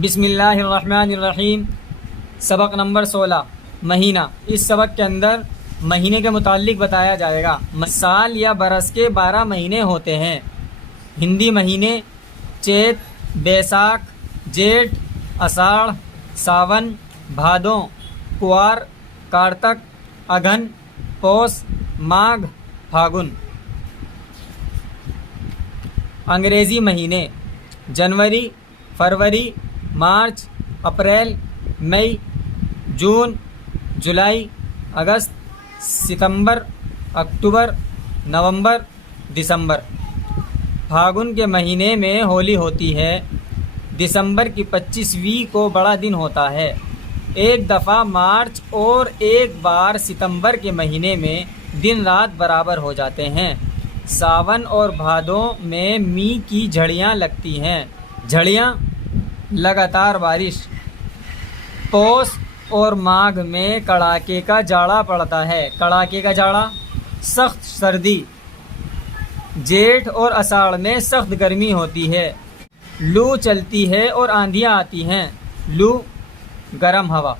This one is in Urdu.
بسم اللہ الرحمن الرحیم۔ سبق نمبر 16 مہینہ۔ اس سبق کے اندر مہینے کے متعلق بتایا جائے گا۔ سال یا برس کے 12 مہینے ہوتے ہیں۔ ہندی مہینے چیت، بیساکھ، جیٹھ، اساڑھ، ساون، بھادوں، کوار، کارتک، اگھن، پوس، ماگھ، پھاگن۔ انگریزی مہینے جنوری، فروری، مارچ، اپریل، مئی، جون، جولائی، اگست، ستمبر، اکتوبر، نومبر، دسمبر۔ پھاگن کے مہینے میں ہولی ہوتی ہے۔ دسمبر کی 25ویں کو بڑا دن ہوتا ہے۔ ایک دفعہ مارچ اور ایک بار ستمبر کے مہینے میں دن رات برابر ہو جاتے ہیں۔ ساون اور بھادوں میں می کی جھڑیاں لگتی ہیں۔ جھڑیاں لگاتار بارش۔ پوس اور ماگھ میں کڑاکے کا جاڑا پڑتا ہے۔ کڑاکے کا جاڑا، سخت سردی۔ جیٹھ اور اساڑھ میں سخت گرمی ہوتی ہے۔ لو چلتی ہے اور آندھیاں آتی ہیں۔ لو، گرم ہوا۔